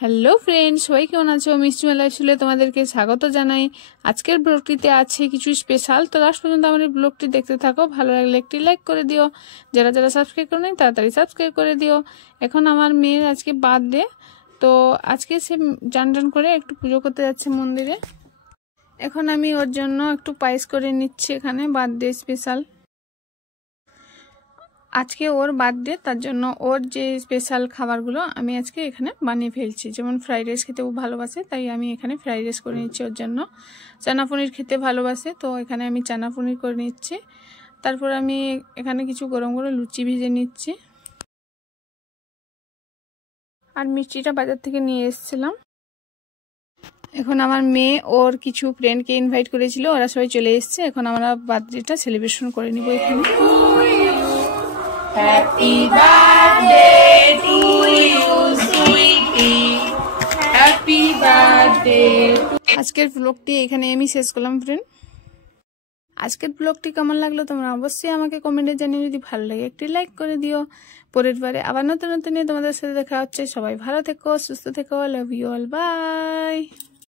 Hello friends, সবাই কেমন আছো? মিষ্টি মেলায় চলে তোমাদেরকে স্বাগত জানাই। আজকের ব্লগটিতে আছে কিছু স্পেশাল, তো লাস্ট পর্যন্ত আমার এই ব্লগটি দেখতে থাকো। ভালো লাগলে একটি লাইক করে দিও, যারা যারা সাবস্ক্রাইব করে নেই তাড়াতাড়ি সাবস্ক্রাইব করে দিও। এখন আমার মেয়ের আজকে বার্থডে, তো আজকে সে চান করে একটু পুজো করতে যাচ্ছে মন্দিরে। এখন আমি ওর জন্য একটু পায়েস করে নিচ্ছি, এখানে বার্থডে স্পেশাল। আজকে ওর বার্থডে, তার জন্য ওর যে স্পেশাল খাবারগুলো আমি আজকে এখানে বানিয়ে ফেলছি। যেমন ফ্রাইড রাইস খেতে ও ভালোবাসে, তাই আমি এখানে ফ্রাইড রাইস করে নিচ্ছি ওর জন্য। চানা পনির খেতে ভালোবাসে, তো এখানে আমি চানা পনির করে নিচ্ছি। তারপর আমি এখানে কিছু গরম গরম লুচি ভেজে নিচ্ছি। আর মিষ্টিটা বাজার থেকে নিয়ে এসেছিলাম। এখন আমার মেয়ে ওর কিছু ফ্রেন্ডকে ইনভাইট করেছিল, ওরা সবাই চলে এসছে। এখন আমরা বার্থডেটা সেলিব্রেশন করে নিব এখানে। Happy birthday to you, sweetie. Happy birthday. আজকের ব্লগটি এখানে আমি শেষ করলাম ফ্রেন্ড। আজকের ব্লগটি কেমন লাগলো তোমরা অবশ্যই আমাকে কমেন্টে জানিয়ে। যদি ভালো লাগে একটি লাইক করে দিও। পরের বারে আবার নতুন নতুন নিয়ে তোমাদের সাথে দেখা হচ্ছে। সবাই ভালো থেকো, সুস্থ থেকো। Love you all, by.